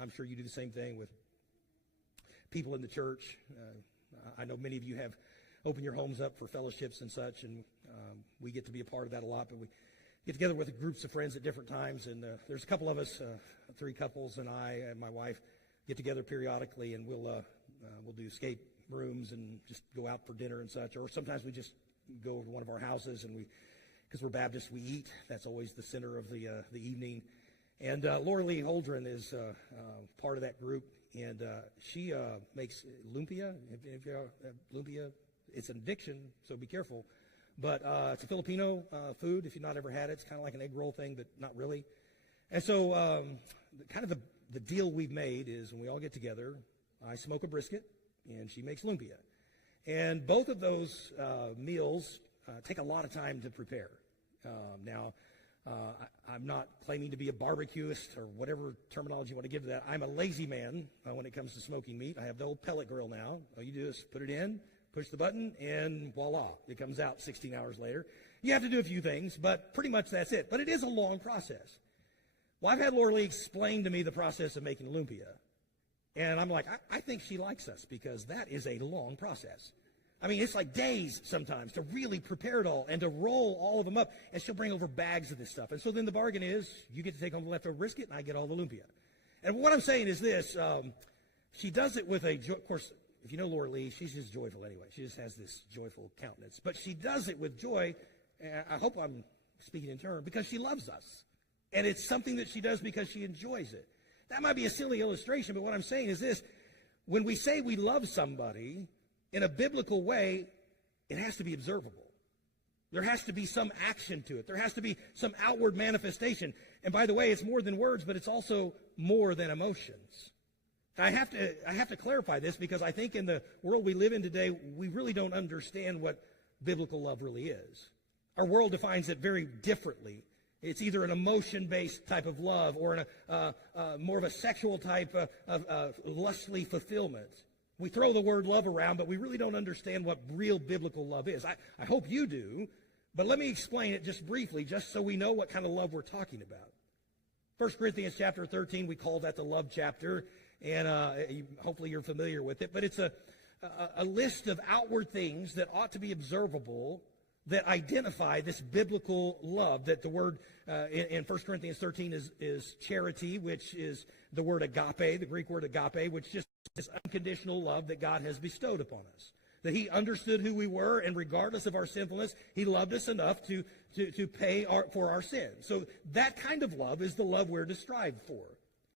I'm sure you do the same thing with people in the church. I know many of you have opened your homes up for fellowships and such, and we get to be a part of that a lot, but we get together with groups of friends at different times, and there's a couple of us, 3 couples, and I and my wife get together periodically, and we'll do escape rooms and just go out for dinner and such, or sometimes we just go to one of our houses, and because we're Baptists, we eat. That's always the center of the evening. And Laura Lee Holdren is part of that group, and she makes lumpia. Lumpia, it's an addiction, so be careful. But it's a Filipino food. If you've not ever had it, it's kind of like an egg roll thing, but not really. And so kind of the deal we've made is when we all get together, I smoke a brisket, and she makes lumpia. And both of those meals take a lot of time to prepare. Now, I'm not claiming to be a barbecuist or whatever terminology you want to give to that. I'm a lazy man when it comes to smoking meat. I have the old pellet grill now. All you do is put it in, push the button, and voila, it comes out 16 hours later. You have to do a few things, but pretty much that's it. But it is a long process. Well, I've had Laura Lee explain to me the process of making lumpia. And I'm like, I think she likes us because that is a long process. I mean, it's like days sometimes to really prepare it all and to roll all of them up. And she'll bring over bags of this stuff. And so then the bargain is you get to take home the leftover brisket and I get all the lumpia. And what I'm saying is this. She does it with of course, if you know Laura Lee, she's just joyful anyway. She just has this joyful countenance. But she does it with joy, and I hope I'm speaking in turn, because she loves us. And it's something that she does because she enjoys it. That might be a silly illustration, but what I'm saying is this. When we say we love somebody, in a biblical way, it has to be observable. There has to be some action to it. There has to be some outward manifestation. And by the way, it's more than words, but it's also more than emotions. I have to clarify this because I think in the world we live in today, we really don't understand what biblical love really is. Our world defines it very differently. It's either an emotion-based type of love or more of a sexual type of lustly fulfillment. We throw the word love around, but we really don't understand what real biblical love is. I hope you do, but let me explain it just briefly, just so we know what kind of love we're talking about. 1 Corinthians chapter 13, we call that the love chapter, and hopefully you're familiar with it. But it's a list of outward things that ought to be observable that identify this biblical love. That the word in 1 Corinthians 13 is charity, which is the word agape, the Greek word agape, which just is unconditional love that God has bestowed upon us. That he understood who we were, and regardless of our sinfulness, he loved us enough to pay for our sins. So that kind of love is the love we're to strive for.